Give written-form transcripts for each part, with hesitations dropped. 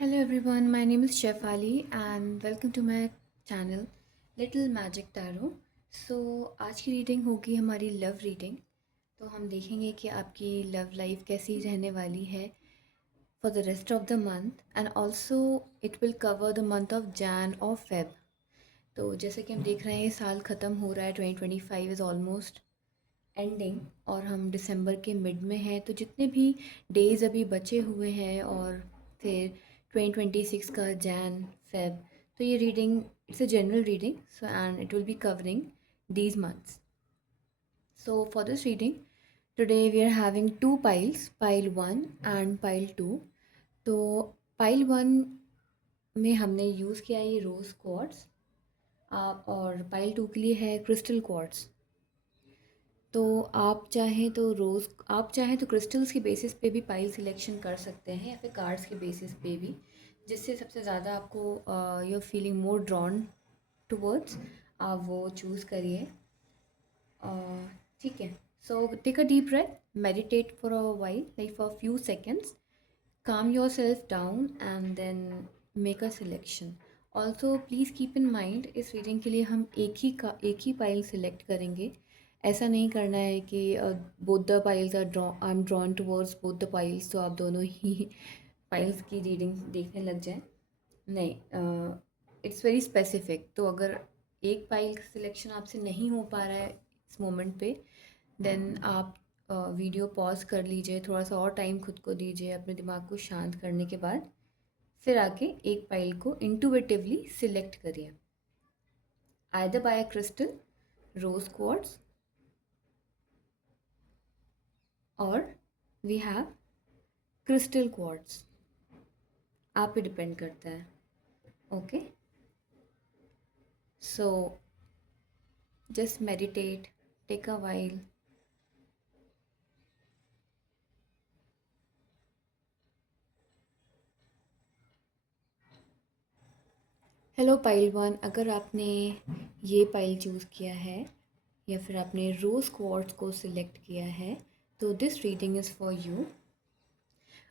Hello everyone, my name is Chef Ali and welcome to my channel Little Magic Tarot. आज की reading होगी हमारी love reading. तो हम देखेंगे कि आपकी लव लाइफ कैसी रहने वाली है for the rest of the month and also it will cover the month of Jan or Feb। तो जैसे कि हम देख रहे हैं ये साल ख़त्म हो रहा है, 2025 इज़ ऑलमोस्ट एंडिंग और हम दिसंबर के मिड में हैं। तो जितने भी डेज़ अभी बचे हुए हैं और फिर 2026 का जैन फेब, तो ये reading it's a general reading so and it will be covering these months. So for this reading today we are having two piles, pile 1 and pile 2। तो pile 1 में हमने यूज़ किया है ये रोज़ क्वार्ट्स और pile 2 के लिए है क्रिस्टल क्वार्ट्स। तो आप चाहें तो क्रिस्टल्स के बेसिस पे भी पाइल सिलेक्शन कर सकते हैं या फिर कार्ड्स के बेसिस पे भी, जिससे सबसे ज़्यादा आपको you feeling more drawn towards आप वो चूज़ करिए। ठीक है। So take a deep breath, meditate for a while like for few seconds, calm yourself down and then make a selection। also please keep in mind इस reading के लिए हम एक ही पाइल सिलेक्ट करेंगे। ऐसा नहीं करना है कि both the piles are I am drawn towards both the piles, तो आप दोनों ही पाइल्स की रीडिंग देखने लग जाएं। नहीं, इट्स वेरी स्पेसिफिक। तो अगर एक पाइल सिलेक्शन आपसे नहीं हो पा रहा है इस मोमेंट पे, देन आप वीडियो पॉज कर लीजिए, थोड़ा सा और टाइम खुद को दीजिए अपने दिमाग को शांत करने के बाद, फिर आके एक पाइल को इंटुइटिवली सिलेक्ट करिए, either by a crystal, rose quartz और वी हैव क्रिस्टल क्वार्ट्स। आप पे डिपेंड करता है। Okay, so just meditate, take a while. Hello pile 1, अगर आपने ये पाइल चूज़ किया है या फिर आपने रोज़ क्वार्ट्स को सिलेक्ट किया है, तो this reading is for you.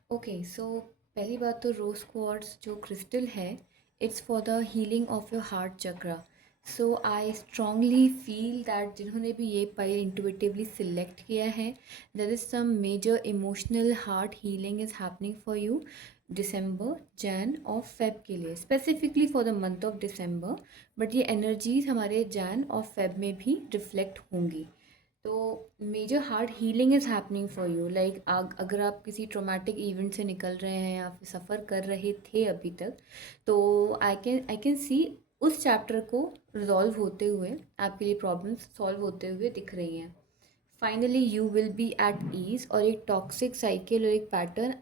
Okay, so पहली बात तो रोज़ क्वार्ट्स जो क्रिस्टल है, it's for the healing of your heart chakra. So I strongly feel that जिन्होंने भी ये पाइल इंटुइटिवली सिलेक्ट किया है, there is some major emotional heart healing is happening for you December, Jan और Feb के लिए, specifically for the month of December. But ये energies हमारे जैन और फेब में भी रिफ्लेक्ट होंगी। तो major heart healing is happening for you, like अगर आप किसी ट्रोमेटिक इवेंट से निकल रहे हैं या फिर सफ़र कर रहे थे अभी तक, तो आई कैन सी उस चैप्टर को रिजॉल्व होते हुए, आपके लिए प्रॉब्लम्स सॉल्व होते हुए दिख रही हैं। Finally you will be at ease और एक टॉक्सिक साइकिल और एक पैटर्न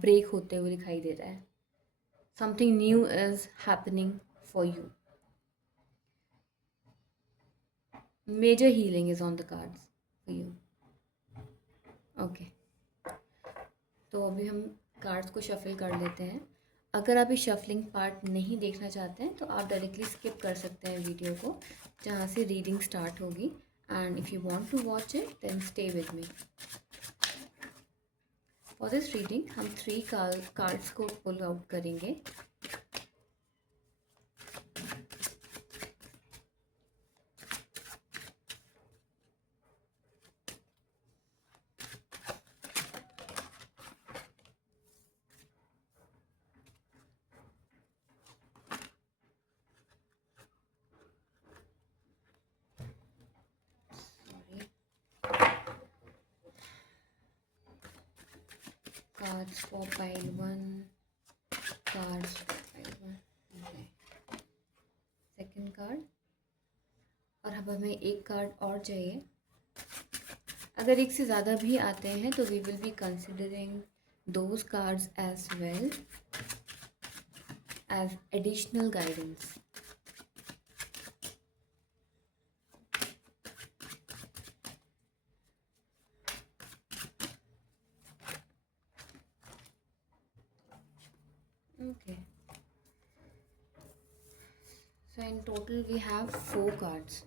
ब्रेक होते हुए दिखाई दे रहा है। Something new is happening for you. Major healing is on the cards for you. Okay, तो अभी हम कार्ड्स को शफल कर लेते हैं। अगर आप इस शफलिंग पार्ट नहीं देखना चाहते हैं तो आप डायरेक्टली स्किप कर सकते हैं वीडियो को, जहाँ से रीडिंग स्टार्ट होगी। And if you want to watch it then stay with me. For this reading हम थ्री कार्ड्स को पुल आउट करेंगे। Cards for pile 1, cards for pile 1, okay. Second card, और अब हमें एक कार्ड और चाहिए। अगर एक से ज़्यादा भी आते हैं तो we will be considering those cards as well as additional guidance. Okay, so in total we have 4 cards.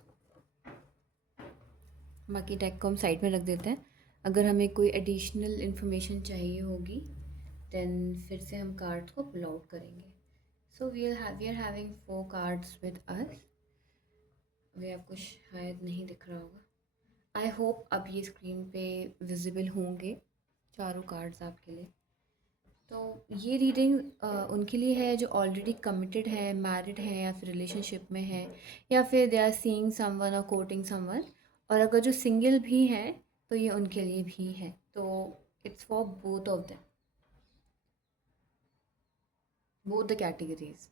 बाकी डेक को हम साइड में रख देते हैं। अगर हमें कोई एडिशनल इन्फॉर्मेशन चाहिए होगी देन फिर से हम कार्ड्स को पुल आउट करेंगे. So we are having 4 cards with us. वे आपको शायद नहीं दिख रहा होगा. आई होप अब ये स्क्रीन पे विजिबल होंगे चारों कार्ड्स आपके लिए. तो ये रीडिंग उनके लिए है जो ऑलरेडी कमिटेड है, मैरिड है या फिर रिलेशनशिप में है, या फिर दे आर सीइंग समवन और कोटिंग समवन. और अगर जो सिंगल भी हैं तो ये उनके लिए भी है. तो it's for both of them, both the categories.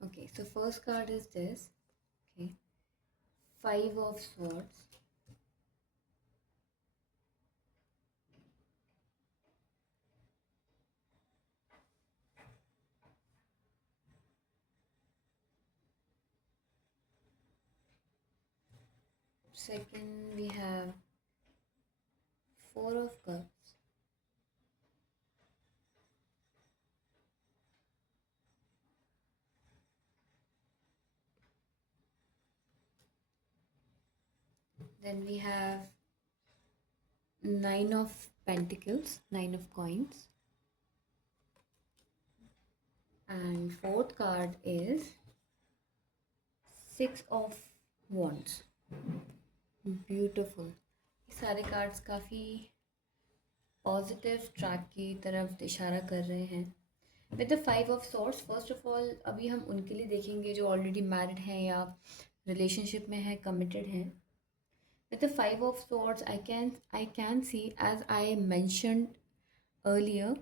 Okay, so first card is this. Okay, Five of Swords. Second, we have Four of Cups. Then we have Nine of Pentacles, Nine of Coins. And fourth card is Six of Wands. Beautiful. ये सारे cards काफ़ी positive track की तरफ इशारा कर रहे हैं. With the five of swords, first of all अभी हम उनके लिए देखेंगे जो ऑलरेडी मैरिड हैं या रिलेशनशिप में हैं, कमिटेड हैं. With the five of swords I can see, as I mentioned earlier,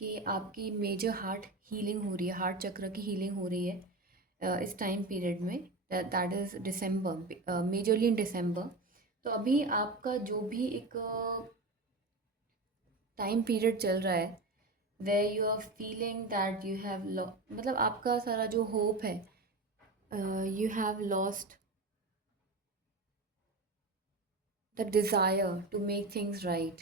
कि आपकी मेजर हार्ट हीलिंग हो रही है, हार्ट चक्र की हीलिंग हो रही है इस टाइम पीरियड में. That is December, majorly in December. तो अभी आपका जो भी एक टाइम पीरियड चल रहा है, way you are feeling that you have मतलब आपका सारा जो होप है, you have lost the desire to make things right.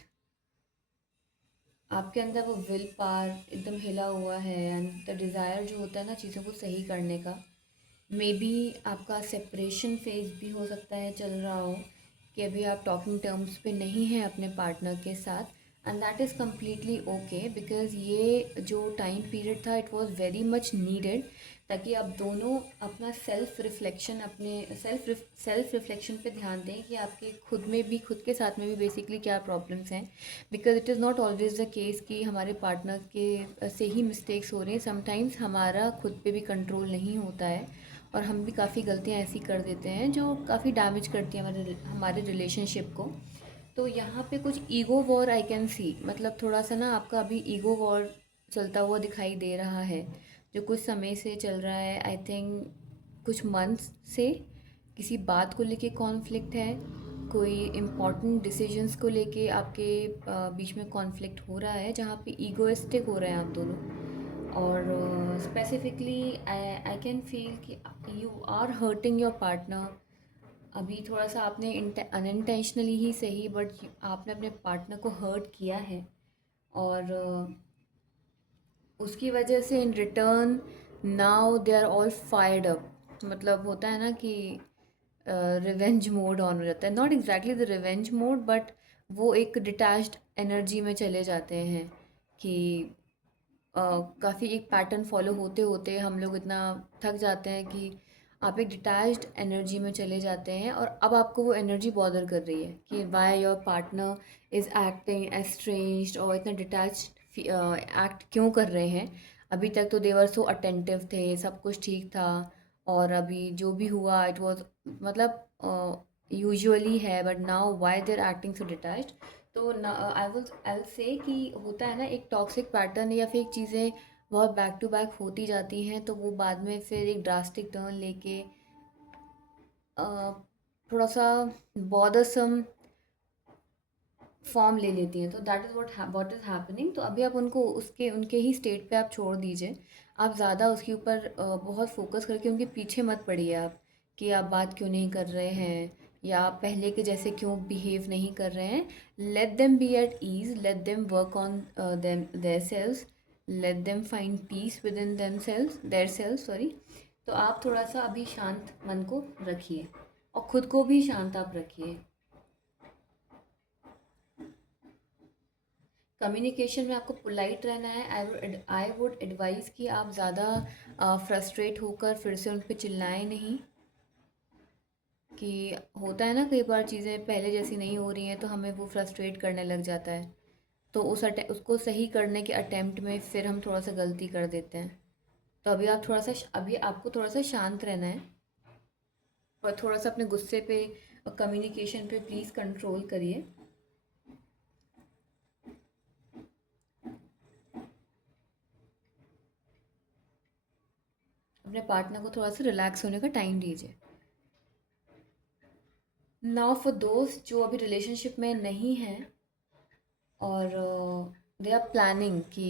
आपके अंदर वो विल पावर एकदम हिला हुआ है, एंड द डिज़ायर जो होता है ना चीज़ों को सही करने का. मे बी आपका सेपरेशन फेज भी हो सकता है चल रहा हो, कि अभी आप टॉकिंग टर्म्स पे नहीं हैं अपने पार्टनर के साथ. And that is completely okay, because ये जो टाइम पीरियड था it was very much needed, ताकि आप दोनों अपना सेल्फ रिफ्लेक्शन, अपने सेल्फ रिफ्लेक्शन पे ध्यान दें कि आपके खुद में भी, खुद के साथ में भी बेसिकली क्या प्रॉब्लम्स हैं. Because it is not always the case कि हमारे पार्टनर के से ही मिस्टेक्स हो रहे हैं. समटाइम्स हमारा खुद पे भी कंट्रोल नहीं होता है, और हम भी काफ़ी गलतियाँ ऐसी कर देते हैं जो काफ़ी डैमेज करती हैं हमारे रिलेशनशिप को. तो यहाँ पे कुछ ईगो वॉर आई कैन सी, मतलब थोड़ा सा ना आपका अभी ईगो वॉर चलता हुआ दिखाई दे रहा है, जो कुछ समय से चल रहा है. आई थिंक कुछ मंथ्स से किसी बात को लेके कॉन्फ्लिक्ट है, कोई इम्पॉर्टेंट डिसीजंस को लेके आपके बीच में कॉन्फ्लिक्ट हो रहा है, जहाँ पे ईगोइस्टिक हो रहे हैं आप दोनों. और स्पेसिफिकली आई कैन फील कि you are hurting your partner. अभी थोड़ा सा आपने अनइंटेंशनली ही सही, बट आपने अपने पार्टनर को हर्ट किया है, और उसकी वजह से in return now they are all fired up. मतलब होता है ना कि रिवेंज मोड ऑन हो जाता है. Not exactly the revenge mode, but वो एक डिटैच्ड एनर्जी में चले जाते हैं कि काफ़ी एक पैटर्न फॉलो होते होते हम लोग इतना थक जाते हैं कि आप एक डिटैच्ड एनर्जी में चले जाते हैं, और अब आपको वो एनर्जी बॉदर कर रही है कि why your partner is acting estranged, और इतना डिटैच्ड एक्ट क्यों कर रहे हैं. अभी तक तो देवर सो अटेंटिव थे, सब कुछ ठीक था, और अभी जो भी हुआ इट वाज मतलब यूजुअली है, but now why there acting so detached. तो आई विल से कि होता है ना एक टॉक्सिक पैटर्न, या फिर चीज़ें बहुत बैक टू बैक होती जाती हैं, तो वो बाद में फिर एक ड्रास्टिक टर्न लेके अ, थोड़ा सा बॉदरसम फॉर्म ले लेती हैं. तो that is what is happening. तो अभी आप उनको उसके उनके ही स्टेट पे आप छोड़ दीजिए. आप ज़्यादा उसके ऊपर बहुत फोकस करके उनके पीछे मत पड़िए आप, कि आप बात क्यों नहीं कर रहे हैं, या आप पहले के जैसे क्यों बिहेव नहीं कर रहे हैं. Let them be at ease, let them work on their selves, let them find peace within their selves, sorry. तो आप थोड़ा सा अभी शांत मन को रखिए, और ख़ुद को भी शांत आप रखिए. कम्युनिकेशन में आपको पोलाइट रहना है। आई वुड एडवाइस कि आप ज़्यादा फ्रस्ट्रेट होकर फिर से उन पे चिल्लाएं नहीं। कि होता है ना, कई बार चीज़ें पहले जैसी नहीं हो रही हैं तो हमें वो फ्रस्ट्रेट करने लग जाता है, तो उसको सही करने के अटेम्प्ट में फिर हम थोड़ा सा गलती कर देते हैं। तो अभी आपको थोड़ा सा शांत रहना है और थोड़ा सा अपने गुस्से पे और कम्युनिकेशन पे प्लीज़ कंट्रोल करिए। अपने पार्टनर को थोड़ा सा रिलैक्स होने का टाइम दीजिए। नाउ फॉर दोस्त जो अभी रिलेशनशिप में नहीं हैं और दे आर प्लानिंग कि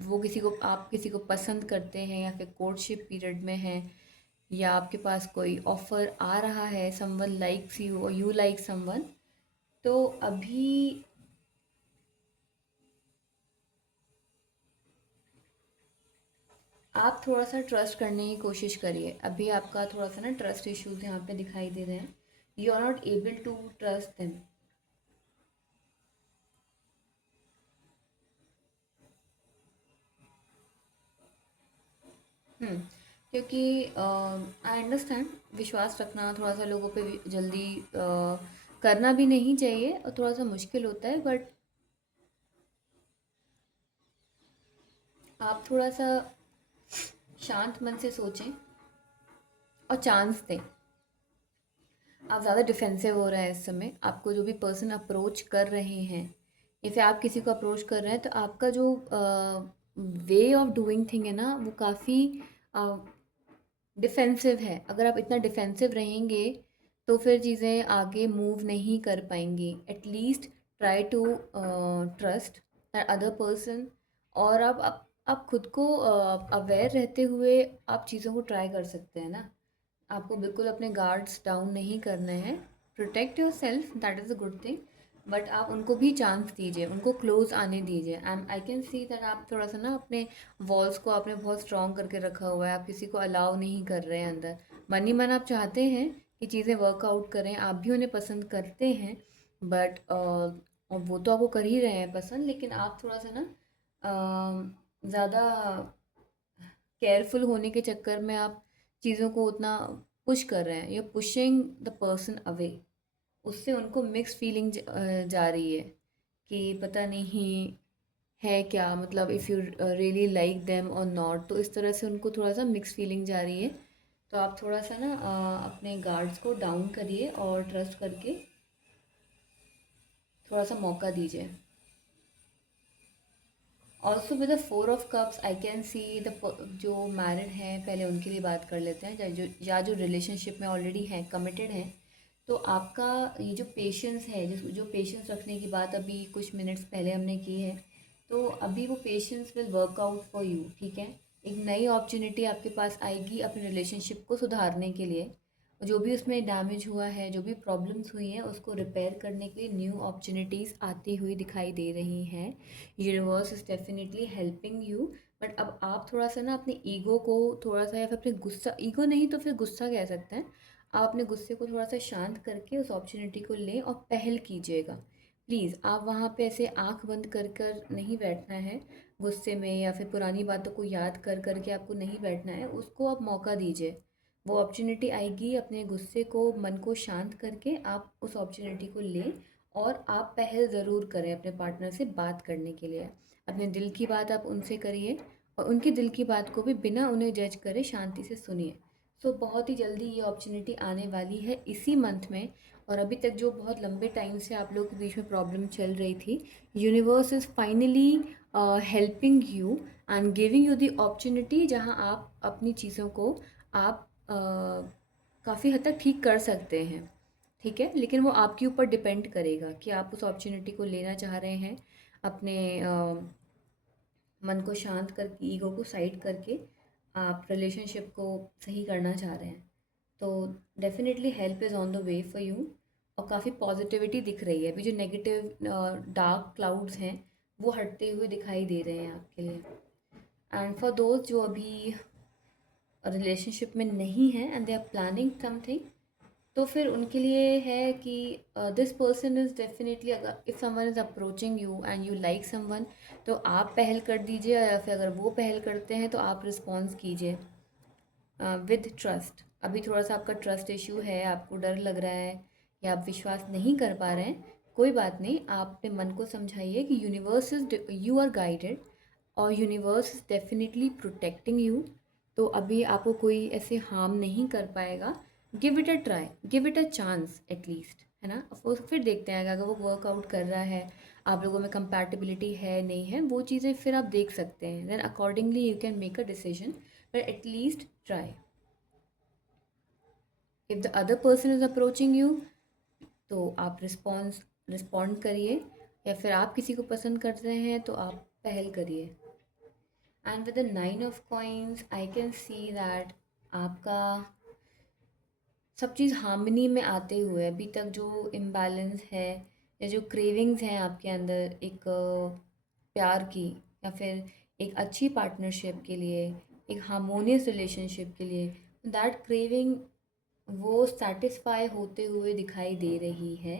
वो आप किसी को पसंद करते हैं या फिर कोर्टशिप पीरियड में हैं, या आपके पास कोई ऑफ़र आ रहा है, समवन लाइक्स यू और यू लाइक समवन, तो अभी आप थोड़ा सा ट्रस्ट करने की कोशिश करिए। अभी आपका थोड़ा सा ना ट्रस्ट इश्यूज यहाँ पे दिखाई दे रहे हैं। You are not able to trust them. क्योंकि आई अंडरस्टैंड, विश्वास रखना थोड़ा सा लोगों पे जल्दी करना भी नहीं चाहिए और थोड़ा सा मुश्किल होता है, बट आप थोड़ा सा शांत मन से सोचें और चांस दें। आप ज़्यादा डिफेंसिव हो रहे हैं इस समय। आपको जो भी पर्सन अप्रोच कर रहे हैं या फिर आप किसी को अप्रोच कर रहे हैं, तो आपका जो वे ऑफ डूइंग थिंग है ना, वो काफ़ी डिफेंसिव है। अगर आप इतना डिफेंसिव रहेंगे तो फिर चीज़ें आगे मूव नहीं कर पाएंगी। At least try to trust that other person. और आप खुद को अवेयर रहते हुए आप चीज़ों को ट्राई कर सकते हैं ना। आपको बिल्कुल अपने गार्ड्स डाउन नहीं करने हैं। Protect your self, that is a good thing, but आप उनको भी चांस दीजिए, उनको क्लोज आने दीजिए। And I can see that आप थोड़ा सा ना अपने वॉल्स को आपने बहुत स्ट्रॉन्ग करके रखा हुआ है। आप किसी को अलाउ नहीं कर रहे हैं अंदर। मन ही मन आप चाहते हैं कि चीज़ें वर्कआउट करें, आप भी उन्हें पसंद करते हैं, बट वो तो आपको कर ही रहे हैं पसंद, लेकिन आप थोड़ा सा ना ज़्यादा केयरफुल होने के चक्कर में आप चीज़ों को उतना पुश कर रहे हैं। You pushing the person away. उससे उनको मिक्स फीलिंग जा रही है कि पता नहीं है क्या, मतलब if you really like them और नॉट, तो इस तरह से उनको थोड़ा सा मिक्स फीलिंग जा रही है। तो आप थोड़ा सा ना अपने गार्ड्स को डाउन करिए और ट्रस्ट करके थोड़ा सा मौका दीजिए। Also with the 4 of cups I can see the जो मैरिड हैं, पहले उनके लिए बात कर लेते हैं, या जो रिलेशनशिप में ऑलरेडी हैं, कमिटेड हैं। तो आपका ये जो पेशेंस है, जो पेशेंस रखने की बात अभी कुछ मिनट्स पहले हमने की है, तो अभी वो patience will work out for you. ठीक है, एक नई अपॉर्चुनिटी आपके पास आएगी अपने रिलेशनशिप को सुधारने के लिए। जो भी उसमें डैमेज हुआ है, जो भी प्रॉब्लम्स हुई हैं, उसको रिपेयर करने के लिए न्यू अपॉर्चुनिटीज़ आती हुई दिखाई दे रही हैं। Universe is definitely helping you. But अब आप थोड़ा सा ना अपने ईगो को थोड़ा सा, या फिर अपने गुस्सा, ईगो नहीं तो फिर गुस्सा कह सकते हैं, आप अपने गुस्से को थोड़ा सा शांत करके उस अपॉर्चुनिटी को लें और पहल कीजिएगा। प्लीज़ आप वहाँ पे ऐसे आंख बंद कर कर नहीं बैठना है गुस्से में, या फिर पुरानी बातों को याद कर कर के आपको नहीं बैठना है। उसको आप मौका दीजिए। वो अपॉर्चुनिटी आएगी, अपने गुस्से को, मन को शांत करके आप उस अपॉर्चुनिटी को लें। और आप पहल ज़रूर करें अपने पार्टनर से बात करने के लिए। अपने दिल की बात आप उनसे करिए और उनके दिल की बात को भी बिना उन्हें जज करे शांति से सुनिए। सो बहुत ही जल्दी ये अपॉर्चुनिटी आने वाली है इसी मंथ में। और अभी तक जो बहुत लंबे टाइम से आप लोगों के बीच में प्रॉब्लम चल रही थी, universe is finally helping you and giving you the opportunity, जहाँ आप अपनी चीज़ों को आप काफ़ी हद तक ठीक कर सकते हैं। ठीक है, लेकिन वो आपके ऊपर डिपेंड करेगा कि आप उस अपॉर्चुनिटी को लेना चाह रहे हैं। अपने मन को शांत करके, ईगो को साइड करके आप रिलेशनशिप को सही करना चाह रहे हैं, तो definitely help is on the way for you. और काफ़ी पॉजिटिविटी दिख रही है। अभी जो नेगेटिव डार्क क्लाउड्स हैं वो हटते हुए दिखाई दे रहे हैं आपके लिए। एंड फॉर दोस्त जो अभी रिलेशनशिप में नहीं है and they are planning something, तो फिर उनके लिए है कि दिस पर्सन इज़ डेफिनेटली, अगर if someone is approaching you and you like someone, तो आप पहल कर दीजिए, या फिर अगर वो पहल करते हैं तो आप रिस्पॉन्स कीजिए विद ट्रस्ट। अभी थोड़ा सा आपका ट्रस्ट इशू है, आपको डर लग रहा है या आप विश्वास नहीं कर पा रहे हैं, कोई बात नहीं। आप अपने मन को समझाइए कि universe is, you are guided और universe is definitely protecting you. तो अभी आपको कोई ऐसे हार्म नहीं कर पाएगा। Give it a try, give it a chance at least, है ना। ऑफकोर्स फिर देखते हैं अगर वो वर्कआउट कर रहा है, आप लोगों में कंपैटिबिलिटी है नहीं है, वो चीज़ें फिर आप देख सकते हैं। Then accordingly you can make a decision, but at least try. If the other person is approaching you, तो आप रिस्पॉन्ड करिए, या फिर आप किसी को पसंद करते हैं तो आप पहल करिए। And with the 9 of coins I can see that आपका सब चीज़ हार्मनी में आते हुए अभी तक जो इम्बैलेंस है या जो क्रेविंग्स हैं आपके अंदर, एक प्यार की या फिर एक अच्छी पार्टनरशिप के लिए, एक हार्मोनियस रिलेशनशिप के लिए, दैट क्रेविंग वो सेटिस्फाई होते हुए दिखाई दे रही है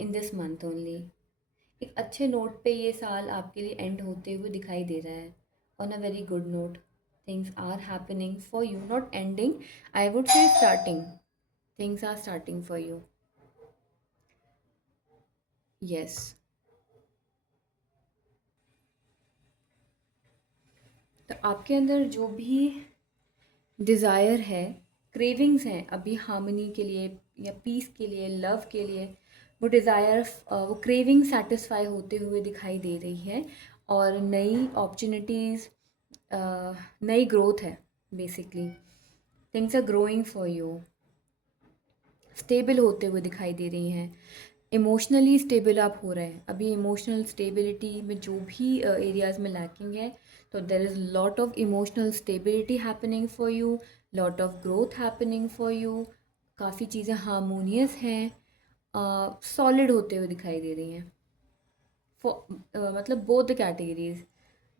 इन दिस मंथ ओनली। एक अच्छे नोट पे ये साल आपके लिए एंड होते हुए दिखाई दे रहा है, on a very good note. Things are happening for you, not ending, I would say starting. Things are starting for you. Yes. तो आपके अंदर जो भी डिज़ायर है, क्रेविंग्स हैं अभी हार्मनी के लिए या पीस के लिए, लव के लिए, वो डिज़ायर, वो क्रेविंग सेटिस्फाई होते हुए दिखाई दे रही है। और नई अपॉर्चुनिटीज़, नई ग्रोथ है basically. Things are growing for you, stable होते हुए दिखाई दे रही हैं। इमोशनली स्टेबल आप हो रहे हैं अभी। इमोशनल स्टेबिलिटी में जो भी एरियाज़ में लैकिंग है, तो there is lot of emotional stability happening for you, lot of growth happening for you. काफ़ी चीज़ें हार्मोनियस हैं, सॉलिड होते हुए दिखाई दे रही हैं। मतलब both the categories,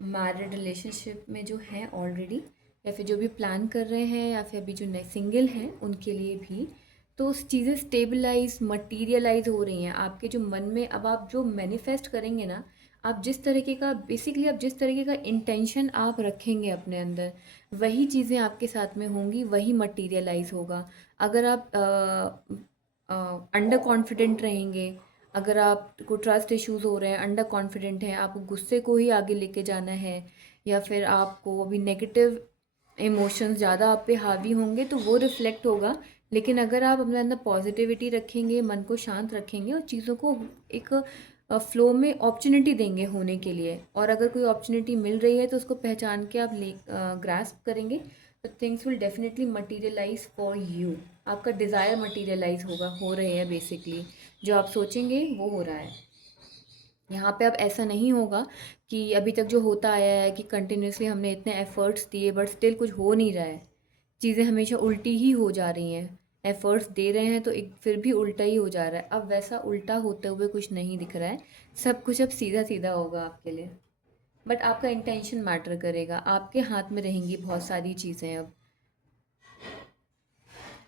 married relationship में जो हैं ऑलरेडी, या फिर जो भी प्लान कर रहे हैं, या फिर अभी जो नए सिंगल हैं उनके लिए भी। तो चीज़ें स्टेबलाइज, मटीरियलाइज हो रही हैं आपके जो मन में। अब आप जो मैनिफेस्ट करेंगे ना, आप जिस तरीके का, बेसिकली आप जिस तरीके का इंटेंशन आप रखेंगे अपने अंदर, वही चीज़ें आपके साथ में होंगी, वही मटीरियलाइज होगा। अगर आप अंडर कॉन्फिडेंट रहेंगे, अगर आपको ट्रस्ट इश्यूज हो रहे हैं, अंडर कॉन्फिडेंट हैं, आपको गुस्से को ही आगे लेके जाना है, या फिर आपको अभी नेगेटिव इमोशंस ज़्यादा आप पे हावी होंगे, तो वो रिफ्लेक्ट होगा। लेकिन अगर आप अपने अंदर पॉजिटिविटी रखेंगे, मन को शांत रखेंगे और चीज़ों को एक फ्लो में अपॉर्चुनिटी देंगे होने के लिए, और अगर कोई अपॉर्चुनिटी मिल रही है तो उसको पहचान के आप ले ग्रास्प करेंगे, तो things will definitely materialise for you. आपका डिज़ायर मटीरियलाइज होगा, हो रहे हैं बेसिकली। जो आप सोचेंगे वो हो रहा है। यहाँ पे अब ऐसा नहीं होगा कि अभी तक जो होता आया है कि कंटिन्यूसली हमने इतने एफ़र्ट्स दिए बट स्टिल कुछ हो नहीं रहा है। चीज़ें हमेशा उल्टी ही हो जा रही हैं। एफ़र्ट्स दे रहे हैं तो एक फिर भी उल्टा ही हो जा रहा है। अब वैसा उल्टा होते हुए कुछ नहीं दिख रहा है। सब कुछ अब सीधा-सीधा होगा आपके लिए। बट आपका इंटेंशन मैटर करेगा। आपके हाथ में रहेंगी बहुत सारी चीज़ें अब।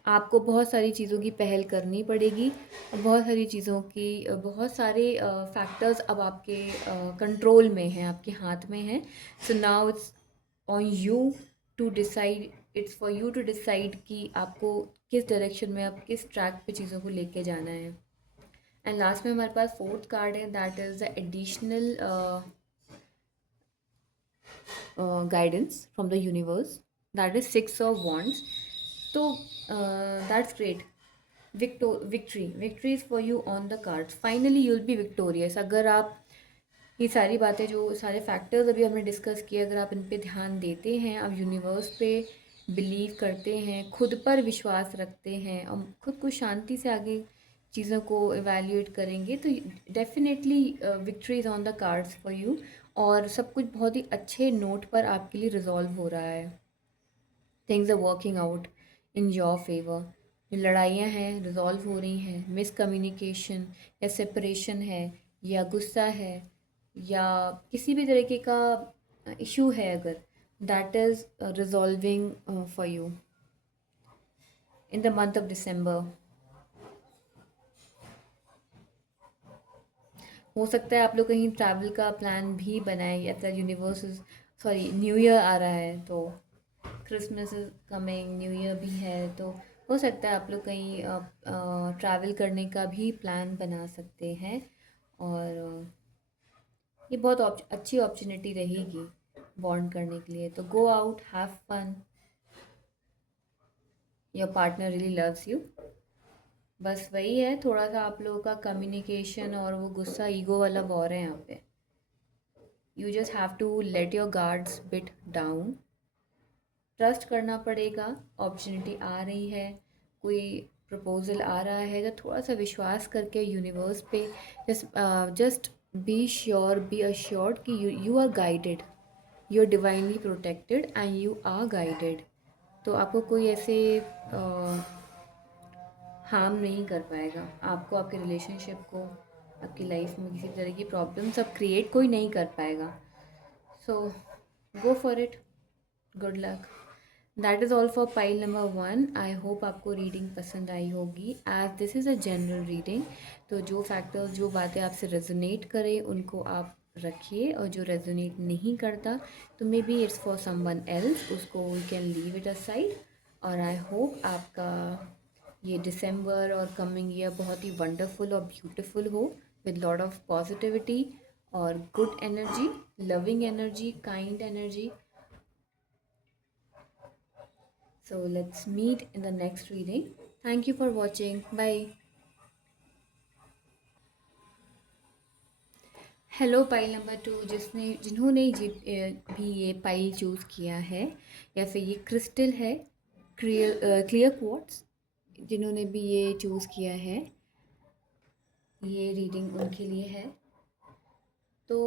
आपको बहुत सारी चीज़ों की पहल करनी पड़ेगी, और बहुत सारी चीज़ों की, बहुत सारे फैक्टर्स अब आपके कंट्रोल में हैं, आपके हाथ में हैं। So now it's on you to decide, it's for you to decide कि आपको किस डायरेक्शन में, आप किस ट्रैक पे चीज़ों को लेके जाना है। एंड लास्ट में हमारे पास फोर्थ कार्ड है, that is the additional guidance from the universe, that is 6 of wands. तो that's great. Victory is for you on the cards. Finally you'll be victorious। अगर आप ये सारी बातें, जो सारे फैक्टर्स अभी हमने डिस्कस किए, अगर आप इन पे ध्यान देते हैं, आप यूनिवर्स पे बिलीव करते हैं, खुद पर विश्वास रखते हैं और खुद को शांति से आगे चीज़ों को इवैल्यूएट करेंगे, तो definitely victory is on the cards for you. और सब कुछ बहुत ही अच्छे नोट पर आपके लिए रिजॉल्व हो रहा है। Things are working out in your favour. जो लड़ाइयाँ हैं रिजॉल्व हो रही हैं, मिसकम्युनिकेशन या सेपरेशन है, या गुस्सा है, या किसी भी तरीके का इशू है, अगर that is resolving for you. in the month of December. हो सकता है आप लोग कहीं ट्रैवल का प्लान भी बनाएं, या फिर यूनिवर्स सॉरी न्यू ईयर आ रहा है तो Christmas is coming, new year भी है, तो हो सकता है आप लोग कहीं ट्रैवल करने का भी प्लान बना सकते हैं। और ये बहुत अच्छी अपॉर्चुनिटी रहेगी बॉन्ड करने के लिए। तो go out, have fun, your partner really loves you. बस वही है, थोड़ा सा आप लोगों का कम्युनिकेशन और वो गुस्सा ईगो वाला वॉर है यहाँ पे। You just have to let your guards bit down, trust करना पड़ेगा। अपॉर्चुनिटी आ रही है, कोई प्रपोज़ल आ रहा है, तो थोड़ा सा विश्वास करके यूनिवर्स पे just be sure, be assured कि you are guided, you are divinely protected and you are guided. तो आपको कोई ऐसे हार्म नहीं कर पाएगा, आपको, आपके रिलेशनशिप को, आपकी लाइफ में किसी तरह की प्रॉब्लम सब क्रिएट कोई नहीं कर पाएगा। So go for it, good luck. That is all for pile number 1। I hope आपको रीडिंग पसंद आई होगी, as this is a general reading. तो जो फैक्टर्स, जो बातें आपसे रेजोनेट करें उनको आप रखिए, और जो रेजोनेट नहीं करता तो maybe it's for someone else, उसको we can leave it aside. और आई होप आपका ये दिसंबर और कमिंग ईयर बहुत ही वंडरफुल और ब्यूटीफुल हो, विद लॉट ऑफ पॉजिटिविटी और good energy, loving energy, kind energy. So let's meet in the next reading. Thank you for watching. Bye. Hello pile number 2, जिन्होंने भी ये पाइल चूज़ किया है, या फिर ये क्रिस्टल है, क्लियर क्वार्ट्स, जिन्होंने भी ये चूज़ किया है, ये रीडिंग उनके लिए है। तो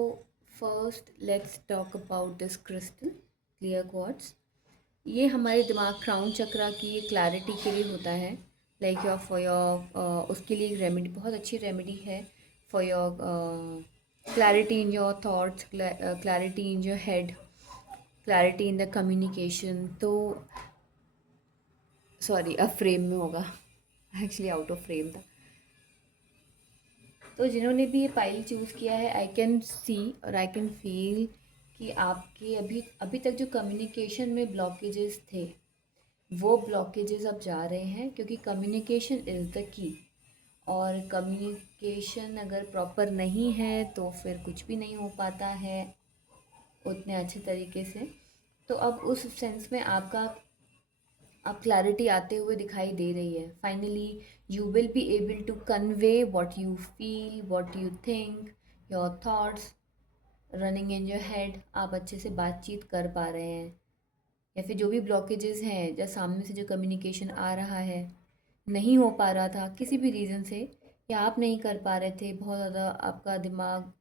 first let's talk about this crystal clear quartz. ये हमारे दिमाग, क्राउन चक्रा की क्लैरिटी के लिए होता है, लाइक योर फॉर योर, उसके लिए एक रेमेडी, बहुत अच्छी रेमेडी है for your clarity in your thoughts, clarity in your head, clarity in the communication. तो सॉरी, अब फ्रेम में होगा, एक्चुअली आउट ऑफ फ्रेम था। तो जिन्होंने भी ये पाइल चूज़ किया है, आई कैन सी और आई कैन फील कि आपके अभी अभी तक जो कम्युनिकेशन में ब्लॉकेजेस थे, वो ब्लॉकेजेस अब जा रहे हैं, क्योंकि कम्युनिकेशन इज़ द की। और कम्युनिकेशन अगर प्रॉपर नहीं है तो फिर कुछ भी नहीं हो पाता है उतने अच्छे तरीके से। तो अब उस सेंस में आपका, अब क्लैरिटी आते हुए दिखाई दे रही है। Finally you will be able to convey what you feel, what you think, your thoughts running in your head. आप अच्छे से बातचीत कर पा रहे हैं, या फिर जो भी ब्लॉकेजेस हैं, या सामने से जो कम्युनिकेशन आ रहा है, नहीं हो पा रहा था किसी भी रीज़न से, या आप नहीं कर पा रहे थे, बहुत ज़्यादा आपका दिमाग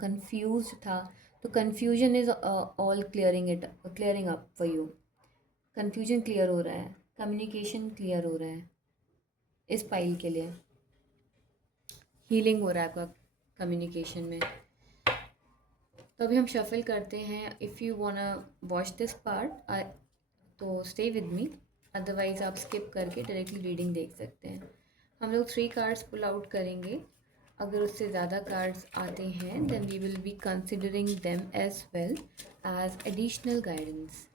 कंफ्यूज था, तो confusion is all clearing up for you. Confusion clear हो रहा है, कम्युनिकेशन क्लियर हो रहा है, इस पाइल के लिए हीलिंग हो रहा है आपका कम्युनिकेशन में। तो अभी हम शफल करते हैं। If you वांना watch this part तो स्टे विद मी, अदरवाइज़ आप स्किप करके डायरेक्टली रीडिंग देख सकते हैं। हम लोग 3 कार्ड्स पुल आउट करेंगे। अगर उससे ज़्यादा कार्ड्स आते हैं then we will be considering them as well as additional guidance.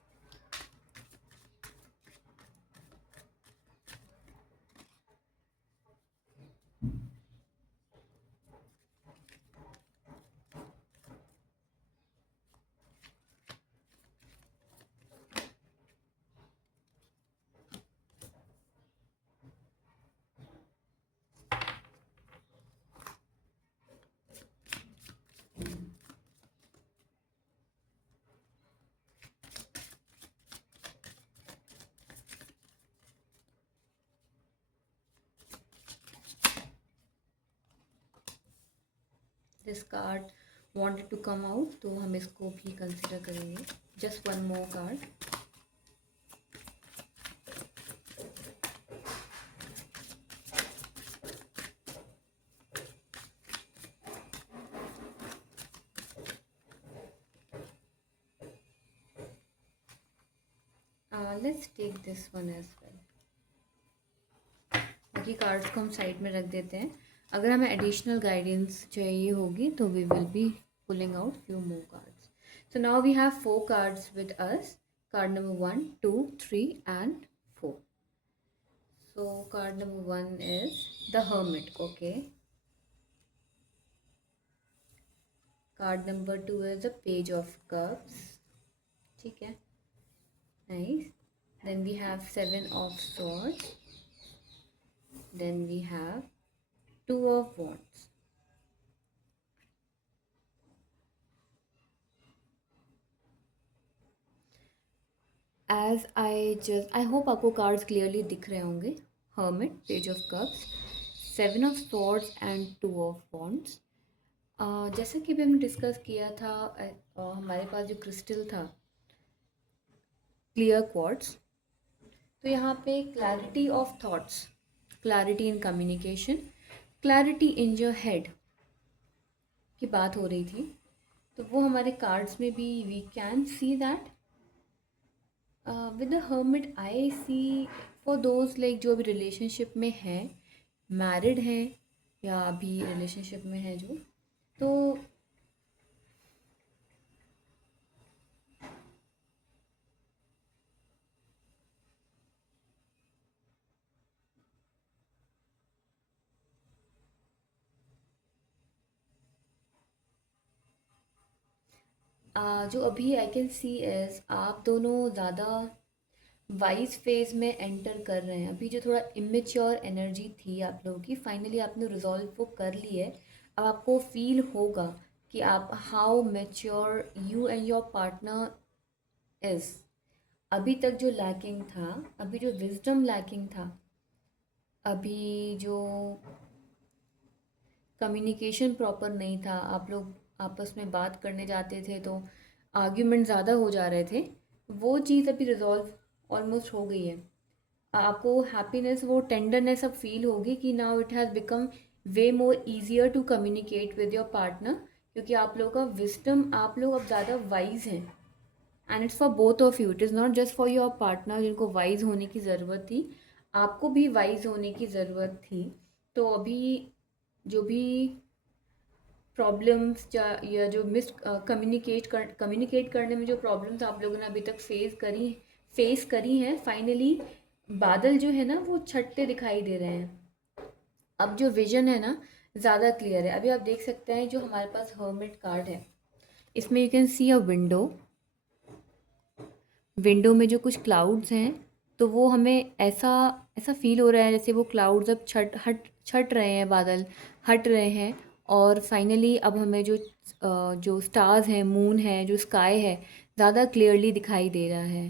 This card wanted to come out, तो हम इसको भी कंसिडर करेंगे। Just one more card. Let's take this one as well. बाकी कार्ड्स को हम साइड में रख देते हैं. अगर हमें एडिशनल गाइडेंस चाहिए होगी तो we will be pulling out few more cards. So now we have 4 cards with us. Card number 1, 2, 3 and 4. So card number 1 is the Hermit. Okay. Card number 2 is the Page of Cups. ठीक है. Nice. Then we have 7 of Swords. Then we have 2 of Wands. I hope आपको cards clearly दिख रहे होंगे. Hermit, Page of Cups, 7 of Swords and 2 of Wands. जैसा कि अभी हमने डिस्कस किया था, हमारे पास जो क्रिस्टल था क्लियर क्वार्ट्स, तो यहाँ पे clarity of thoughts, clarity in communication, clarity in your head की बात हो रही थी. तो वो हमारे कार्ड्स में भी we can see that. With the hermit I see for those like जो अभी रिलेशनशिप में है, मैरिड हैं या अभी रिलेशनशिप में है जो, तो जो अभी आई कैन सी एज आप दोनों ज़्यादा वाइज फेज में एंटर कर रहे हैं. अभी जो थोड़ा इमेच्योर एनर्जी थी आप लोगों की, फाइनली आपने रिजॉल्व वो कर ली है. अब आपको फील होगा कि आप how mature you and your partner is. अभी तक जो लैकिंग था, अभी जो विजडम लैकिंग था, अभी जो कम्युनिकेशन प्रॉपर नहीं था, आप लोग आपस में बात करने जाते थे तो आर्ग्यूमेंट ज़्यादा हो जा रहे थे, वो चीज़ अभी रिजॉल्व ऑलमोस्ट हो गई है. आपको हैप्पीनेस, वो टेंडरनेस अब फील होगी कि now it has become way more easier to communicate with your partner, क्योंकि आप लोगों का विजडम, आप लोग अब ज़्यादा वाइज हैं. And it's for both of you, it is not just for your partner जिनको वाइज होने की ज़रूरत थी, आपको भी वाइज होने की ज़रूरत थी. तो अभी जो भी प्रॉब्लम्स या जो मिस कम्युनिकेट करने में जो प्रॉब्लम्स आप लोगों ने अभी तक फेस करी हैं, फाइनली बादल जो है ना वो छटते दिखाई दे रहे हैं. अब जो विजन है ना ज़्यादा क्लियर है. अभी आप देख सकते हैं जो हमारे पास हर्मिट कार्ड है, इसमें you can see a window में जो कुछ क्लाउड्स हैं, तो वो हमें ऐसा ऐसा फील हो रहा है जैसे वो क्लाउड्स अब छट रहे हैं, बादल हट रहे हैं. और फाइनली अब हमें जो स्टार्स हैं, मून है, जो स्काई है, ज़्यादा क्लियरली दिखाई दे रहा है.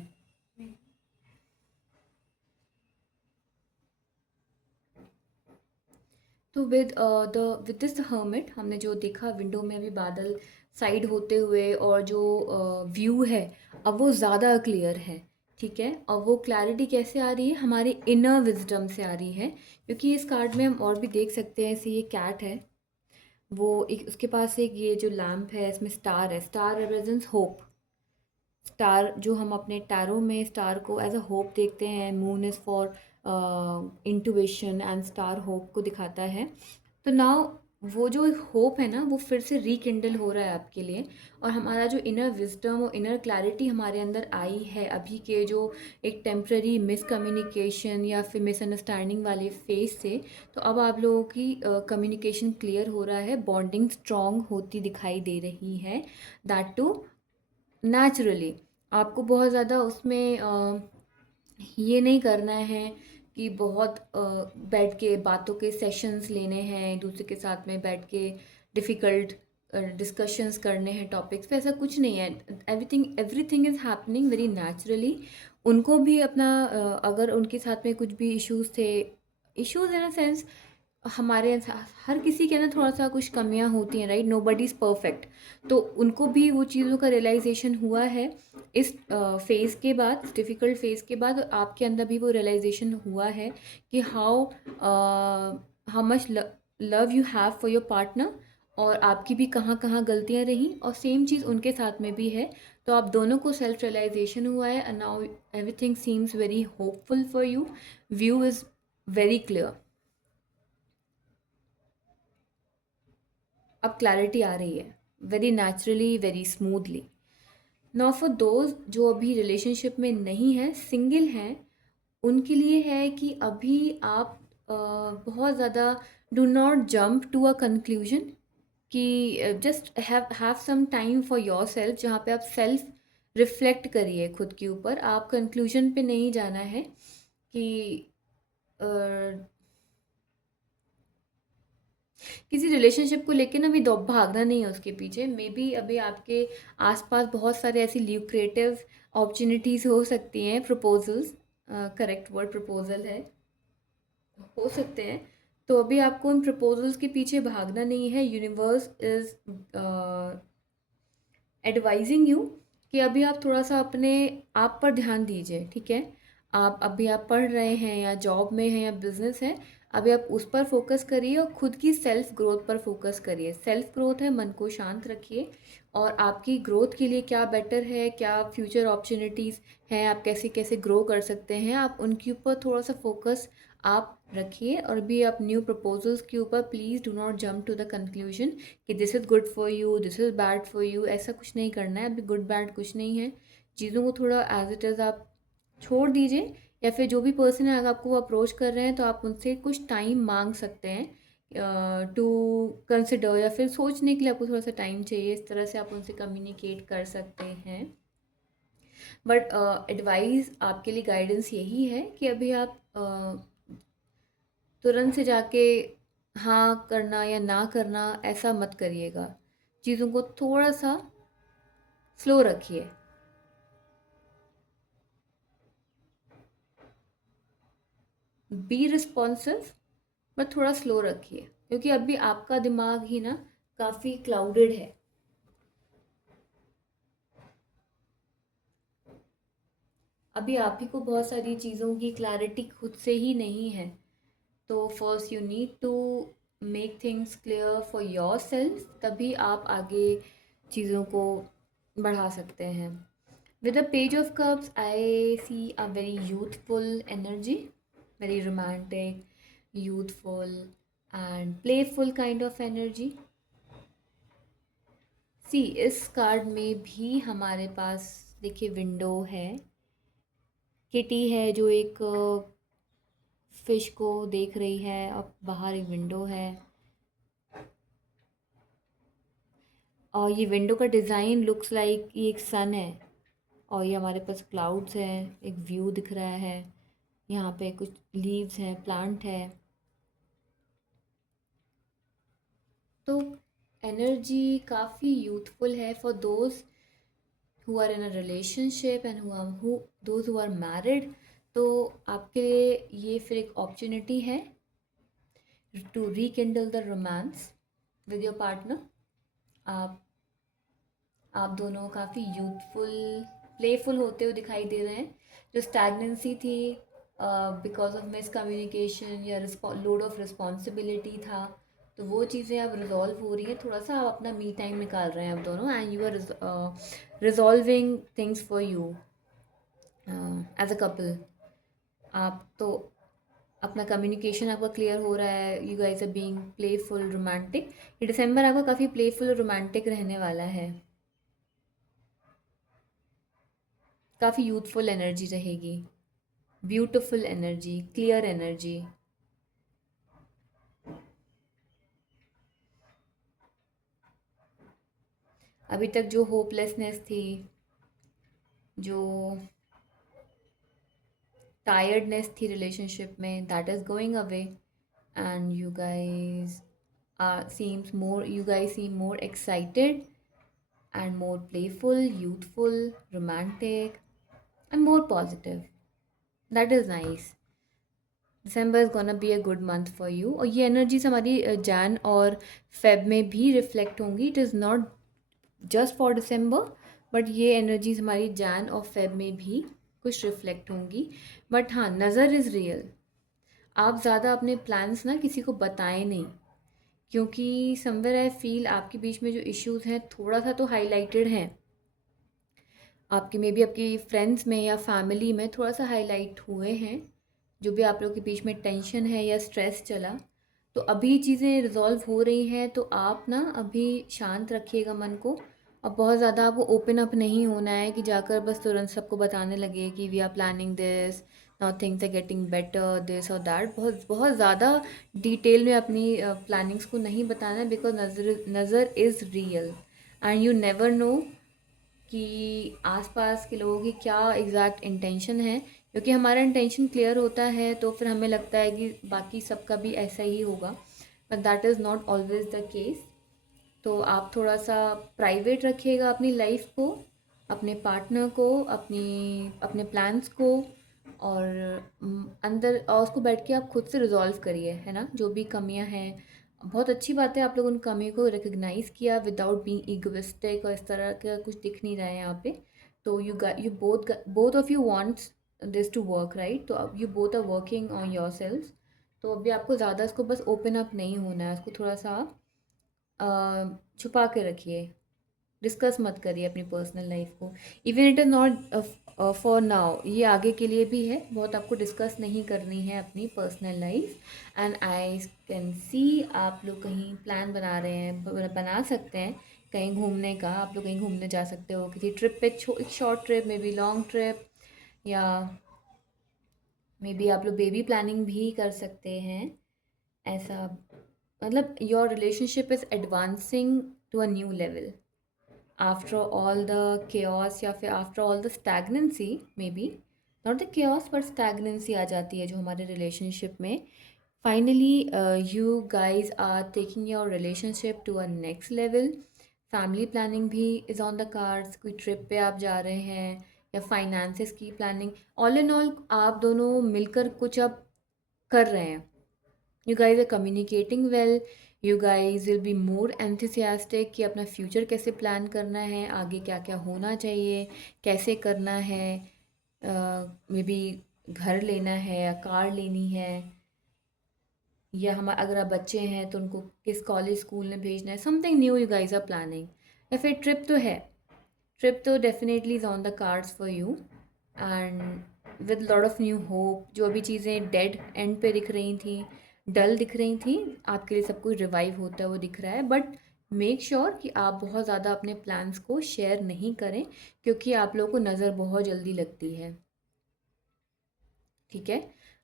तो विद दिस हर्मिट हमने जो देखा विंडो में अभी बादल साइड होते हुए, और जो व्यू है अब वो ज़्यादा क्लियर है. ठीक है. और वो क्लैरिटी कैसे आ रही है, हमारे इनर विजडम से आ रही है. क्योंकि इस कार्ड में हम और भी देख सकते हैं, ऐसे ये कैट है, वो एक उसके पास एक ये जो लैम्प है, इसमें स्टार है. Star represents hope. स्टार जो हम अपने टैरो में स्टार को एज अ होप देखते हैं, moon is for intuition and star hope को दिखाता है. तो नाउ वो जो एक होप है ना वो फिर से रिकिंडल हो रहा है आपके लिए. और हमारा जो इनर विजडम और इनर क्लैरिटी हमारे अंदर आई है अभी के जो एक टेम्प्रेरी मिसकम्युनिकेशन या फिर मिसअंडरस्टैंडिंग वाले फेस से, तो अब आप लोगों की कम्युनिकेशन क्लियर हो रहा है, बॉन्डिंग स्ट्रॉन्ग होती दिखाई दे रही है. That too naturally. आपको बहुत ज़्यादा उसमें ये नहीं करना है कि बहुत बैठ के बातों के सेशंस लेने हैं, एक दूसरे के साथ में बैठ के डिफ़िकल्ट डिस्कशंस करने हैं टॉपिक्स पे. ऐसा कुछ नहीं है. Everything is happening very naturally. उनको भी अपना अगर उनके साथ में कुछ भी इश्यूज़ थे, इश्यूज़ इन अ सेंस, हर किसी के अंदर थोड़ा सा कुछ कमियां होती हैं, राइट. Nobody is perfect. तो उनको भी वो चीज़ों का रियलाइजेशन हुआ है इस फेज़ के बाद, इस डिफ़िकल्ट फेज़ के बाद. आपके अंदर भी वो रियलाइजेशन हुआ है कि how much love you have for your partner, और आपकी भी कहाँ कहाँ गलतियाँ रहीं, और सेम चीज़ उनके साथ में भी है. तो आप दोनों को सेल्फ रियलाइजेशन हुआ है, and now everything seems very hopeful for you. View is very clear. अब क्लैरिटी आ रही है, very naturally, very smoothly. Now for those जो अभी रिलेशनशिप में नहीं है, सिंगल हैं, उनके लिए है कि अभी आप बहुत ज़्यादा do not jump to a conclusion, कि just have some time for yourself, जहाँ पे आप सेल्फ रिफ्लेक्ट करिए खुद के ऊपर। आप कंक्लूजन पे नहीं जाना है कि अ, किसी रिलेशनशिप को लेके ना अभी दौ भागना नहीं है उसके पीछे। मे बी अभी आपके आसपास बहुत सारे ऐसी ल्यूक्रेटिव अपॉर्चुनिटीज़ हो सकती हैं, प्रपोजल्स, करेक्ट वर्ड प्रपोजल है, हो सकते हैं। तो अभी आपको उन प्रपोजल्स के पीछे भागना नहीं है। यूनिवर्स इज़ एडवाइजिंग यू कि अभी आप थोड़ा सा अपने आप पर ध्यान दीजिए, ठीक है? आप पढ़ रहे हैं या जॉब में हैं या बिजनेस है, अभी आप उस पर फोकस करिए और खुद की सेल्फ ग्रोथ पर फोकस करिए। सेल्फ ग्रोथ है, मन को शांत रखिए, और आपकी ग्रोथ के लिए क्या बेटर है, क्या फ्यूचर अपॉर्चुनिटीज़ हैं, आप कैसे कैसे ग्रो कर सकते हैं, आप उनके ऊपर थोड़ा सा फोकस आप रखिए। और भी आप न्यू प्रपोजल्स के ऊपर please do not jump to the conclusion कि this is good for you, this is bad for you. ऐसा कुछ नहीं करना है, अभी गुड बैड कुछ नहीं है। चीज़ों को थोड़ा एज इट इज़ आप छोड़ दीजिए, या फिर जो भी पर्सन है अगर आपको वो अप्रोच कर रहे हैं तो आप उनसे कुछ टाइम मांग सकते हैं टू कंसिडर, या फिर सोचने के लिए आपको थोड़ा सा टाइम चाहिए। इस तरह से आप उनसे कम्युनिकेट कर सकते हैं। बट एडवाइस आपके लिए, गाइडेंस यही है कि अभी आप तुरंत से जाके हाँ करना या ना करना ऐसा मत करिएगा। चीज़ों को थोड़ा सा स्लो रखिए। बी रिस्पॉन्सिव, बट थोड़ा स्लो रखिए, क्योंकि अभी आपका दिमाग ही ना काफ़ी क्लाउडेड है। अभी आप ही को बहुत सारी चीज़ों की क्लैरिटी खुद से ही नहीं है। तो first you need to make things clear for yourself, तभी आप आगे चीज़ों को बढ़ा सकते हैं। With the Page of Cups, I see a very youthful energy, very romantic, youthful, and playful kind of energy. सी इस कार्ड में भी हमारे पास देखिए विंडो है, किटी है जो एक फिश को देख रही है, और बाहर एक विंडो है, और ये विंडो का डिज़ाइन लुक्स लाइक ये एक सन है, और ये हमारे पास क्लाउड्स हैं, एक व्यू दिख रहा है, यहाँ पे कुछ लीव्स हैं, प्लांट है। तो एनर्जी काफ़ी यूथफुल है for those who are in a relationship and those who are married। तो आपके लिए ये फिर एक अपॉर्चुनिटी है to rekindle the romance with your partner. आप आप दोनों काफ़ी यूथफुल, प्लेफुल होते हुए दिखाई दे रहे हैं। जो स्टैगनेंसी थी बिकॉज ऑफ मिस कम्युनिकेशन या लोड ऑफ रिस्पॉन्सिबिलिटी था, तो वो चीज़ें अब रिजॉल्व हो रही हैं। थोड़ा सा आप अपना मी टाइम निकाल रहे हैं अब दोनों, and you are resolving things for you as a couple. आप तो अपना कम्युनिकेशन आपका क्लियर हो रहा है, you guys are being playful romantic. ये दिसंबर आपका काफ़ी प्लेफुल और रोमांटिक रहने वाला है, काफ़ी यूथफुल एनर्जी रहेगी, ब्यूटीफुल एनर्जी, क्लियर एनर्जी। अभी तक जो होपलेसनेस थी, जो टायर्डनेस थी रिलेशनशिप में, that is going away, and you guys seem more excited and more playful, youthful, romantic, and more positive. That is nice. December is gonna be a good month for you, और ये energies हमारी जैन और Feb में भी reflect होंगी। It is not just for December, but ये energies हमारी जैन और फेब में भी कुछ रिफ्लेक्ट होंगी। बट हाँ, नज़र इज़ रियल। आप ज़्यादा अपने प्लान्स ना किसी को बताएं नहीं, क्योंकि समवेयर आई फील आपके बीच में जो इश्यूज़ हैं थोड़ा सा तो हाईलाइटेड हैं। आपके में भी आपकी फ्रेंड्स में या फैमिली में थोड़ा सा हाईलाइट हुए हैं, जो भी आप लोगों के बीच में टेंशन है या स्ट्रेस चला। तो अभी चीज़ें रिज़ॉल्व हो रही हैं, तो आप ना अभी शांत रखिएगा मन को, और बहुत ज़्यादा आपको ओपन अप नहीं होना है कि जाकर बस तुरंत सबको बताने लगे कि we are planning this, now things are getting better, this और दैट। बहुत बहुत ज़्यादा डिटेल में अपनी प्लानिंग्स को नहीं बताना है, बिकॉज नज़र नज़र is real, and you never know कि आसपास के लोगों की क्या एग्जैक्ट इंटेंशन है। क्योंकि हमारा इंटेंशन क्लियर होता है तो फिर हमें लगता है कि बाकी सबका भी ऐसा ही होगा, but that is not always the case. तो आप थोड़ा सा प्राइवेट रखिएगा अपनी लाइफ को, अपने पार्टनर को, अपने प्लान्स को, और अंदर और उसको बैठ के आप खुद से रिजॉल्व करिए, है ना, जो भी कमियां हैं। बहुत अच्छी बात है आप लोग उन कमियों को रिकग्नाइज़ किया विदाउट बीइंग इगोइस्टिक, और इस तरह का कुछ दिख नहीं रहा है यहाँ पे। तो you both of you wants this to work, right? तो अब you both are working on yourself. तो अभी आपको ज़्यादा इसको बस ओपन अप नहीं होना है, उसको थोड़ा सा छुपा के रखिए, डिस्कस मत करिए अपनी पर्सनल लाइफ को। Even it is not for now, ये आगे के लिए भी है, बहुत आपको डिस्कस नहीं करनी है अपनी personal life. And I can सी आप लोग कहीं प्लान बना रहे हैं, बना सकते हैं कहीं घूमने का। आप लोग कहीं घूमने जा सकते हो किसी ट्रिप पे, एक short trip, may be long trip, या मे बी आप लोग बेबी प्लानिंग भी कर सकते हैं। ऐसा मतलब your relationship is advancing to a new level after all the chaos, या फिर after all the stagnancy, maybe not the chaos पर स्टैगनेंसी आ जाती है जो हमारे रिलेशनशिप में। Finally you guys are taking your relationship to a next level. Family planning भी इज़ ऑन द कार्ड्स, कोई ट्रिप पे आप जा रहे हैं, या फाइनेंसिस की प्लानिंग। ऑल इन ऑल आप दोनों मिलकर कुछ अब कर रहे हैं। You guys are communicating well. You guys will be more enthusiastic कि अपना फ्यूचर कैसे प्लान करना है, आगे क्या क्या होना चाहिए, कैसे करना है। मे बी घर लेना है या कार लेनी है, या हम अगर आप बच्चे हैं तो उनको किस कॉलेज स्कूल में भेजना है, something new you guys are planning. या फिर ट्रिप तो है, ट्रिप तो definitely is on the cards for you, and with lot of new hope. जो अभी चीज़ें डेड एंड पे दिख रही थी, डल दिख रही थी, आपके लिए सब कुछ रिवाइव होता है वो दिख रहा है। बट मेक श्योर कि आप बहुत ज़्यादा अपने प्लान्स को शेयर नहीं करें, क्योंकि आप लोगों को नज़र बहुत जल्दी लगती है, ठीक है?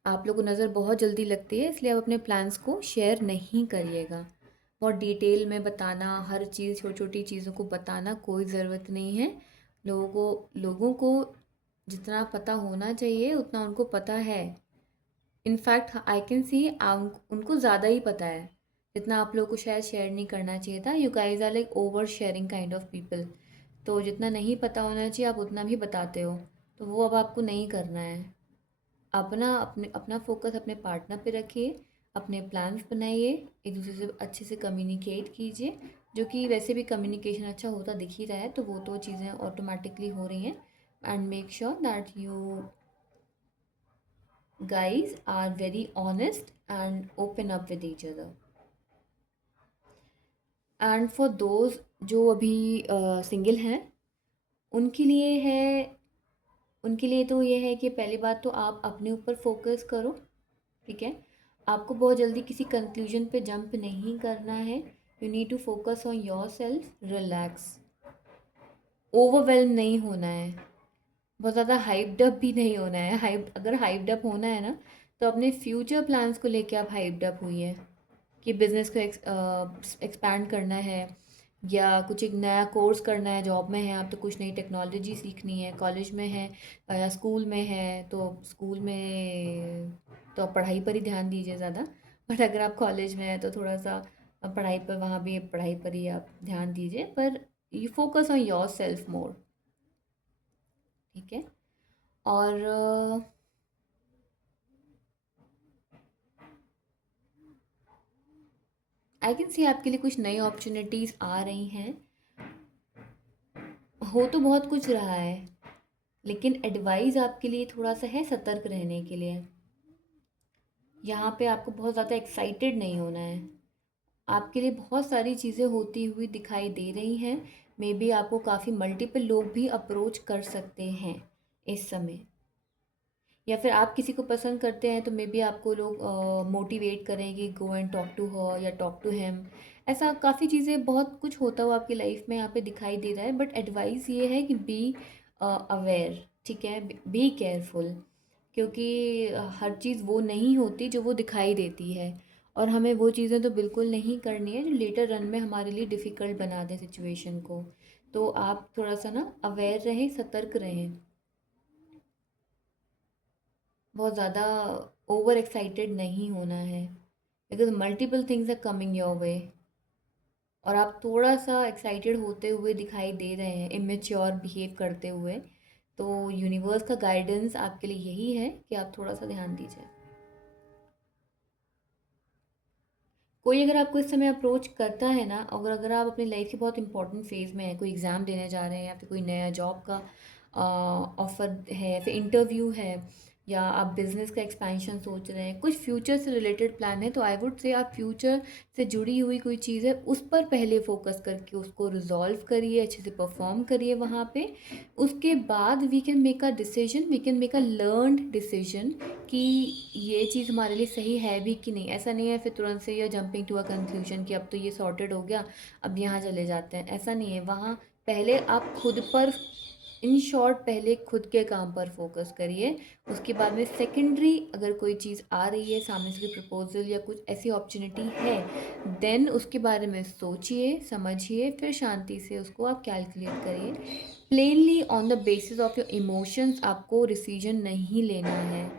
आप लोगों को नज़र बहुत जल्दी लगती है, इसलिए आप अपने प्लान्स को शेयर नहीं करिएगा। बहुत डिटेल में बताना, हर चीज़, छोटी छोटी चीज़ों को बताना कोई ज़रूरत नहीं है। लोगों को जितना पता होना चाहिए उतना उनको पता है। इनफैक्ट आई कैन सी उनको ज़्यादा ही पता है जितना आप लोगों को शायद शेयर नहीं करना चाहिए था। You guys are like oversharing kind of people. तो जितना नहीं पता होना चाहिए आप उतना भी बताते हो, तो वो अब आपको नहीं करना है। अपना फ़ोकस अपने पार्टनर पे रखिए, अपने प्लान्स बनाइए, एक दूसरे से अच्छे से कम्युनिकेट कीजिए। जो कि वैसे भी कम्युनिकेशन अच्छा होता दिख ही रहा है, तो वो तो चीज़ें ऑटोमेटिकली हो रही हैं। And make sure that you guys are very honest and open up with each other. And for those जो अभी सिंगल हैं, उनके लिए है उनके लिए तो ये है कि पहली बात तो आप अपने ऊपर फोकस करो, ठीक है? आपको बहुत जल्दी किसी कंक्लूजन पे जंप नहीं करना है। You need to focus on yourself, relax, overwhelm नहीं होना है, बहुत ज़्यादा हाइप्ड अप भी नहीं होना है। अगर हाइप्ड अप होना है ना, तो अपने फ्यूचर प्लान्स को लेके आप हाइप्ड अप हुई है कि बिज़नेस को एक्सपैंड करना है, या कुछ एक नया कोर्स करना है, जॉब में है आप तो कुछ नई टेक्नोलॉजी सीखनी है, कॉलेज में है या स्कूल में है तो स्कूल में तो आप पढ़ाई पर ही ध्यान दीजिए ज़्यादा। बट अगर आप कॉलेज में हैं तो थोड़ा सा पढ़ाई पर, वहाँ भी पढ़ाई पर ही आप ध्यान दीजिए, पर you focus on your self मोर, ठीक है? और आई कैन सी आपके लिए कुछ नई अपॉर्चुनिटीज़ आ रही हैं। हो तो बहुत कुछ रहा है, लेकिन एडवाइस आपके लिए थोड़ा सा है सतर्क रहने के लिए। यहाँ पे आपको बहुत ज़्यादा एक्साइटेड नहीं होना है। आपके लिए बहुत सारी चीज़ें होती हुई दिखाई दे रही हैं। मे बी आपको काफ़ी मल्टीपल लोग भी अप्रोच कर सकते हैं इस समय। या फिर आप किसी को पसंद करते हैं तो मे बी आपको लोग मोटिवेट करें कि go and talk to her या टॉक टू हिम। ऐसा काफ़ी चीज़ें, बहुत कुछ होता हुआ आपकी लाइफ में यहाँ पे दिखाई दे रहा है, बट एडवाइस ये है कि बी अवेयर, ठीक है, बी केयरफुल, क्योंकि हर चीज़ वो नहीं होती जो वो दिखाई देती है, और हमें वो चीज़ें तो बिल्कुल नहीं करनी है जो लेटर रन में हमारे लिए डिफ़िकल्ट बना दें सिचुएशन को। तो आप थोड़ा सा ना अवेयर रहें, सतर्क रहें, बहुत ज़्यादा ओवर एक्साइटेड नहीं होना है, because multiple things are coming your way, और आप थोड़ा सा एक्साइटेड होते हुए दिखाई दे रहे हैं, इमेच्योर बिहेव करते हुए। तो यूनिवर्स का गाइडेंस आपके लिए यही है कि आप थोड़ा सा ध्यान दीजिए। कोई अगर आपको इस समय अप्रोच करता है ना, अगर अगर आप अपनी लाइफ के बहुत इंपॉर्टेंट फेज़ में हैं, कोई एग्ज़ाम देने जा रहे हैं या फिर कोई नया जॉब का ऑफ़र है, फिर इंटरव्यू है, या आप बिज़नेस का एक्सपेंशन सोच रहे हैं, कुछ फ्यूचर से रिलेटेड प्लान है, तो आई वुड से आप फ्यूचर से जुड़ी हुई कोई चीज़ है उस पर पहले फ़ोकस करके उसको रिज़ॉल्व करिए, अच्छे से परफॉर्म करिए वहाँ पे। उसके बाद we can make a decision, we can make a learned decision कि ये चीज़ हमारे लिए सही है भी कि नहीं। ऐसा नहीं है फिर तुरंत से या जंपिंग टू अ कंक्लूजन कि अब तो ये सॉर्टेड हो गया, अब यहाँ चले जाते हैं, ऐसा नहीं है। वहाँ पहले आप खुद पर, इन शॉर्ट पहले खुद के काम पर फोकस करिए। उसके बाद में सेकेंडरी अगर कोई चीज़ आ रही है सामने से, कोई प्रपोजल या कुछ ऐसी अपॉर्चुनिटी है, देन उसके बारे में सोचिए, समझिए, फिर शांति से उसको आप कैलकुलेट करिए। Plainly on the basis of your emotions आपको डिसीजन नहीं लेना है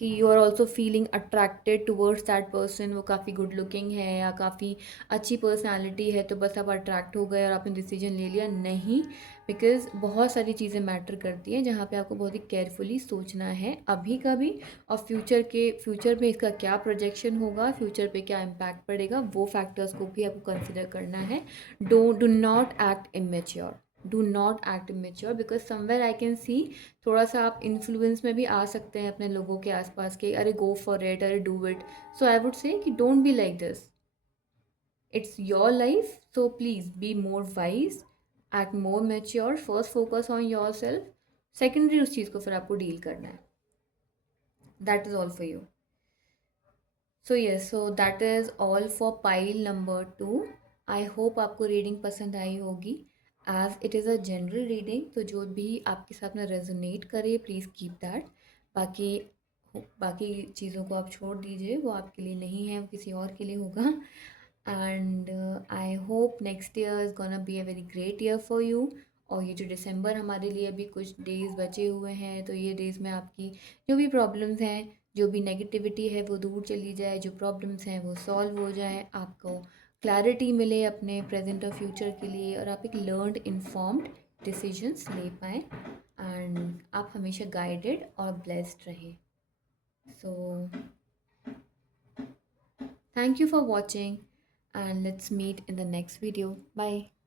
कि you are also feeling attracted towards that person, वो काफ़ी गुड लुकिंग है या काफ़ी अच्छी पर्सनालिटी है तो बस आप अट्रैक्ट हो गए और आपने डिसीजन ले लिया, नहीं। बिकॉज बहुत सारी चीज़ें मैटर करती हैं जहाँ पे आपको बहुत ही केयरफुली सोचना है अभी का भी, और फ्यूचर में इसका क्या प्रोजेक्शन होगा, फ्यूचर पे क्या इम्पैक्ट पड़ेगा, वो फैक्टर्स को भी आपको कंसिडर करना है। Do not act immature, do not act immature, because somewhere I can सी थोड़ा सा आप इन्फ्लुएंस में भी आ सकते हैं अपने लोगों के आसपास के, अरे गो फॉर इट, अरे do it. So I would say कि don't be like this, it's your life, so please be more wise, act more mature, first focus on yourself, secondary उस चीज़ को फिर आपको डील करना है। That is all for you. So yes, so that is all for pile number 2। I hope आपको reading पसंद आई होगी, as it is a general reading, तो जो भी आपके साथ में रेजोनेट करे प्लीज़ कीप दैट। बाकी बाकी चीज़ों को आप छोड़ दीजिए, वो आपके लिए नहीं है, वो किसी और के लिए होगा। And I hope next year is gonna be a very great year for you. और ये जो दिसंबर हमारे लिए अभी कुछ डेज़ बचे हुए हैं, तो ये डेज़ में आपकी जो भी प्रॉब्लम्स हैं, जो भी नेगेटिविटी है वो दूर चली जाए, जो प्रॉब्लम्स हैं वो सॉल्व हो जाए, आपको क्लैरिटी मिले अपने प्रेजेंट और फ्यूचर के लिए, और आप एक लर्नड इन्फॉर्म्ड डिसीजंस ले पाएँ, एंड आप हमेशा गाइडेड और ब्लेस्ड रहें। So thank you for watching, and let's meet in the next video. Bye.